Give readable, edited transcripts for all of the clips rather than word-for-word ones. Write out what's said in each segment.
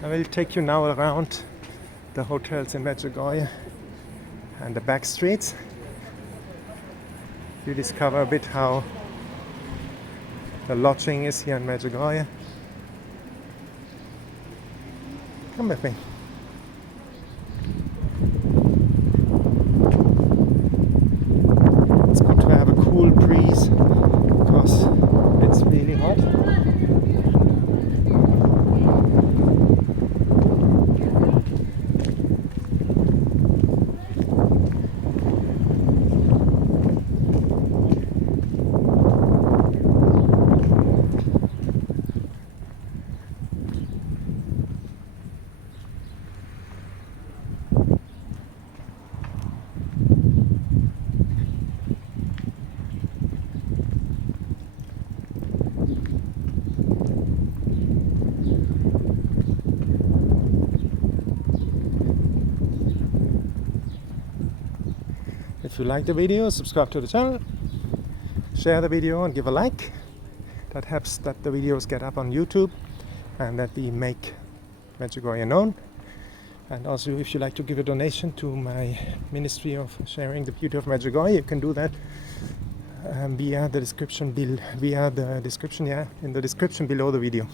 I will take you now around the hotels in Medjugorje and the back streets. You discover a bit how the lodging is here in Medjugorje. Come with me. It's good to have a cool breeze because it's really hot. If you like the video, subscribe to the channel, share the video and give a like. That helps that the videos get up on YouTube and that we make Medjugorje known. And also, if you like to give a donation to my ministry of sharing the beauty of Medjugorje, you can do that via the description in the description below the video.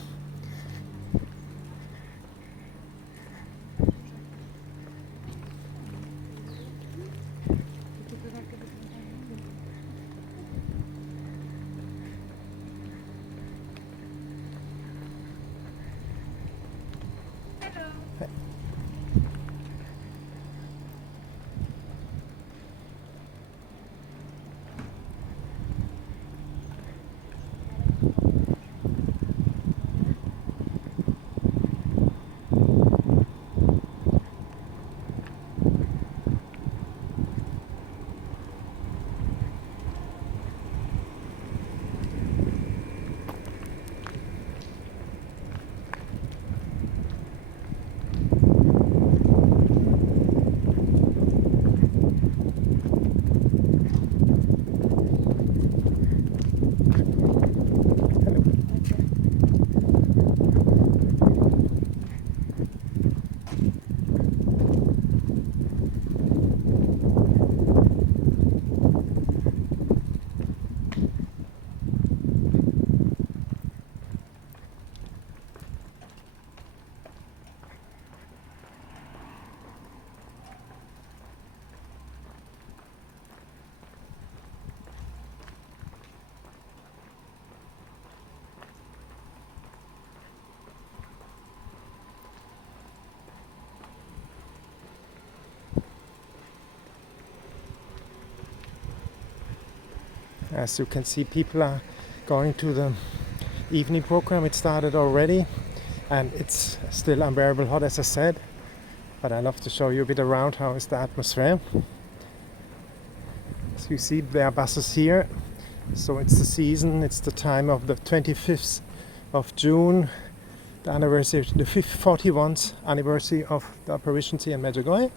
As you can see, people are going to the evening program. It started already and it's still unbearable hot, as I said, but I love to show you a bit around how is the atmosphere. As you see, there are buses here, so it's the season, it's the time of the 25th of June, the anniversary, the 41st anniversary of the apparitions here in Medjugorje.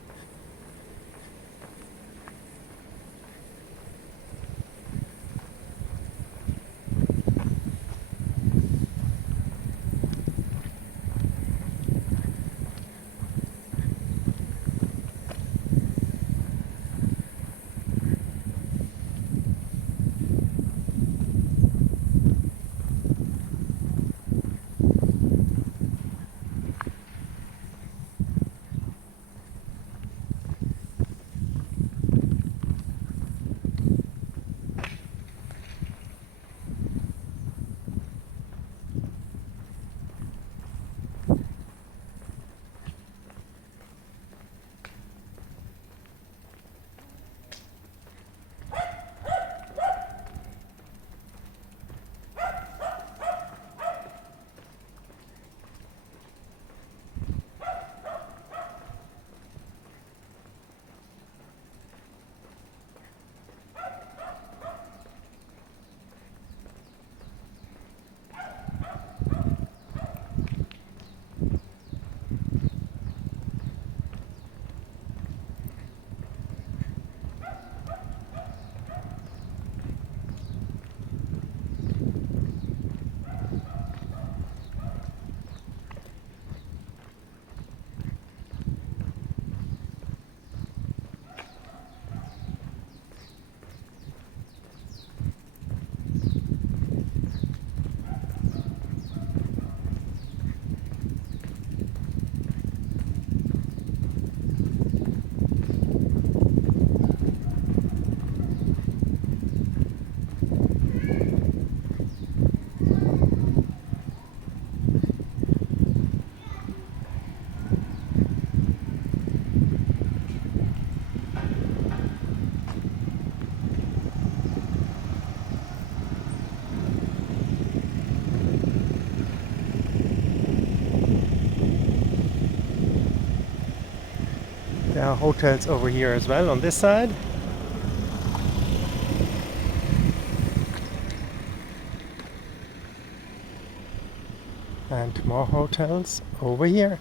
There are hotels over here as well on this side. And more hotels over here.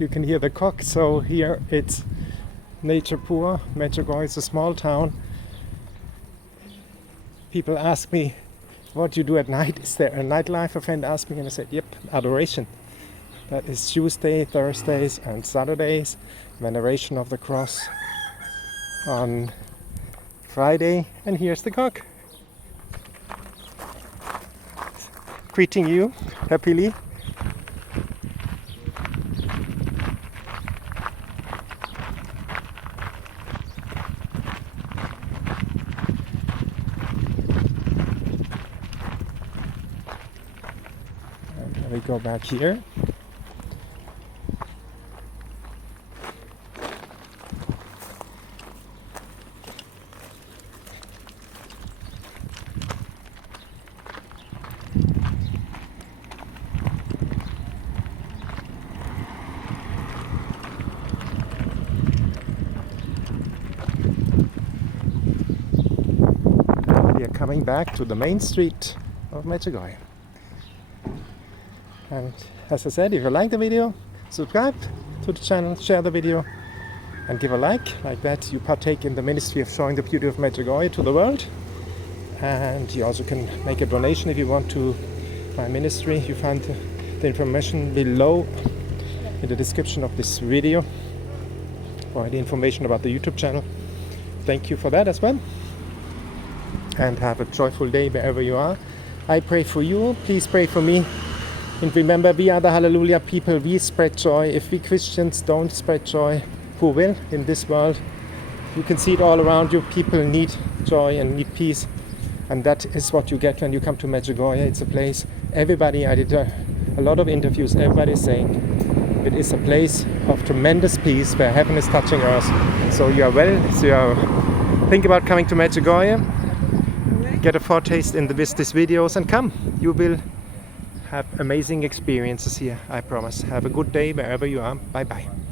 You can hear the cock, so here it's nature poor. Medjugorje is a small town. People ask me, what do you do at night? Is there a nightlife? A friend asked me and I said, yep, adoration. That is Tuesday, Thursdays and Saturdays. Veneration of the cross on Friday. And here's the cock, greeting you happily. We go back here. We are coming back to the main street of Medjugorje. And as I said, if you like the video, subscribe to the channel, share the video and give a like. Like that you partake in the ministry of showing the beauty of Medjugorje to the world. And you also can make a donation if you want to my ministry. You find the information below in the description of this video, or the information about the YouTube channel. Thank you for that as well. And have a joyful day wherever you are. I pray for you. Please pray for me. And remember, we are the Hallelujah people. We spread joy. If we Christians don't spread joy, who will in this world? You can see it all around you. People need joy and need peace. And that is what you get when you come to Medjugorje. It's a place, everybody, I did a lot of interviews, everybody is saying it is a place of tremendous peace where heaven is touching earth. So you are think about coming to Medjugorje, get a foretaste in these videos and come. You will have amazing experiences here, I promise. Have a good day wherever you are. Bye bye.